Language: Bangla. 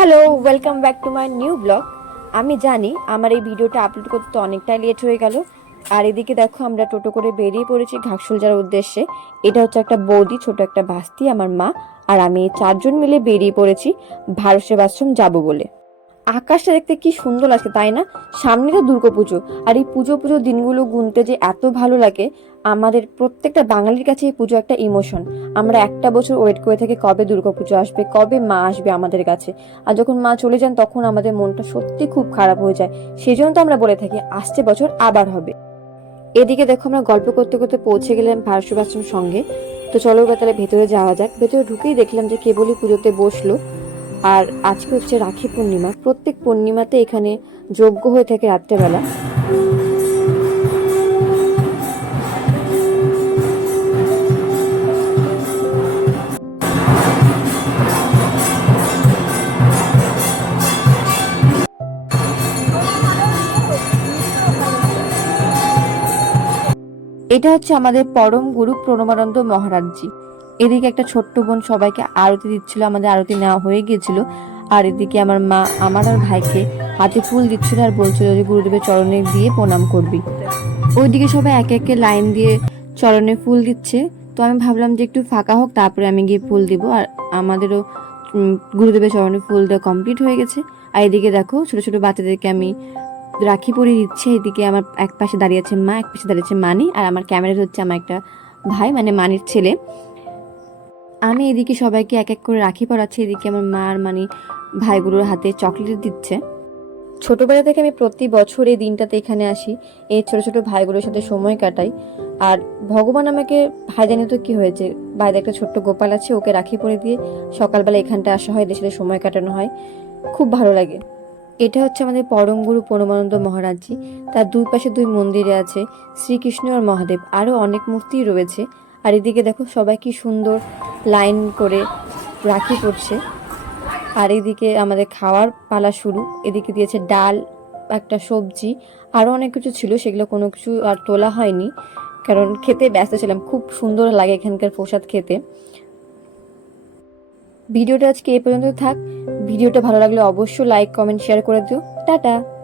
Hello welcome back to my new blog আমি জানি আমার এই ভিডিওটা আপলোড করতে তো অনেকটাই লেট হয়ে গেল। আর এদিকে দেখো আমরা টোটো করে বেরিয়ে পড়েছি ঘাসুল যাওয়ার উদ্দেশ্যে। এটা হচ্ছে একটা বৌদি, ছোট একটা বাস্তি, আমার মা। আর আমি চারজন মিলে বেরিয়ে পড়েছি, ভারত সেবাশ্রম যাব বলে। আকাশটা দেখতে কি সুন্দর লাগছে, তাই না? সামনে তো দুর্গা পুজো, আর এই পুজো পুজো দিনগুলো গুনতে যে এত ভালো লাগে, আমাদের প্রত্যেকটা বাঙালির কাছে এই পুজো একটা ইমোশন আমরা একটা বছর ওয়েট করে থাকি কবে দুর্গা পুজো আসবে, কবে মা আসবে আমাদের কাছে। আর যখন মা চলে যান, তখন আমাদের মনটা সত্যি খুব খারাপ হয়ে যায়। সেই জন্য তো আমরা বলে থাকি, আসছে বছর, আবার হবে। এদিকে দেখো, আমরা গল্প করতে করতে পৌঁছে গেলাম ভারত সঙ্গে। তো চলো তাহলে ভেতরে যাওয়া যাক। ভেতরে ঢুকেই দেখলাম যে কেবলই পুজোতে বসল। আর আজকে হচ্ছে রাখি পূর্ণিমা। প্রত্যেক পূর্ণিমাতে এখানে যজ্ঞ হয়ে থাকে রাত্রেবেলা। এটা হচ্ছে আমাদের পরম গুরু প্রণমানন্দ মহারাজজি। এদিকে একটা ছোট্ট বোন সবাইকে আরতি দিচ্ছিল, আমাদের আরতি নেওয়া হয়ে গিয়েছিল। আর এদিকে আমার মা, আমার আর ভাইকে হাতে ফুল দিচ্ছিল আর বলছিল যে, গুরুদেবের চরণে দিয়ে প্রণাম করবি। ওইদিকে সবাই একে একে লাইন দিয়ে চরণে ফুল দিচ্ছে। তো আমি ভাবলাম যে, একটু ফাঁকা হোক, তারপরে আমি গিয়ে ফুল দিব। আর আমাদেরও গুরুদেবের চরণে ফুল দেওয়া কমপ্লিট হয়ে গেছে। আর এদিকে দেখো, ছোট ছোট বাচ্চাদেরকে আমি রাখি পরিয়ে দিচ্ছে। এদিকে আমার এক পাশে দাঁড়িয়ে আছে মা এক পাশে দাঁড়িয়ে আছে মানি। আর আমার ক্যামেরা হচ্ছে আমার একটা ভাই মানে মানির ছেলে। আমি এদিকে সবাইকে এক এক করে রাখি পরাচ্ছি। এদিকে আমার মা আর মানে ভাইগুলোর হাতে চকলেট দিচ্ছে। ছোটবেলা থেকে আমি প্রতি বছর এই দিনটাতে এখানে আসি। এই ছোট ছোট ভাইগুলোর সাথে সময় কাটাই। আর ভগবান আমাকে, ভাই জানি তো কি হয়েছে? বাইরে একটা ছোট্ট গোপাল আছে, ওকে রাখি পরে দিয়ে সকালবেলা এখানটা আসা হয় দেশের সময় কাটানো হয়। খুব ভালো লাগে। এটা হচ্ছে আমাদের পরম গুরু পরমানন্দ মহারাজজি। তার দুই পাশে দুই মন্দিরে আছে শ্রীকৃষ্ণ আর মহাদেব। আরও অনেক মূর্তি রয়েছে। আর এদিকে দেখো সবাই কি সুন্দর লাইন করে রাখি পড়ছে। আর এদিকে আমাদের খাওয়ার পালা শুরু। এদিকে দিয়েছে ডাল, একটা সবজি আরও অনেক কিছু ছিল, সেগুলো কোনো কিছু আর তোলা হয়নি। কারণ খেতে ব্যস্ত ছিলাম, খুব সুন্দর লাগে এখানকার প্রসাদ খেতে। ভিডিওটা আজকে এই পর্যন্ত থাক। ভিডিওটা ভালো লাগলে অবশ্যই লাইক কমেন্ট শেয়ার করে দিও। টাটা!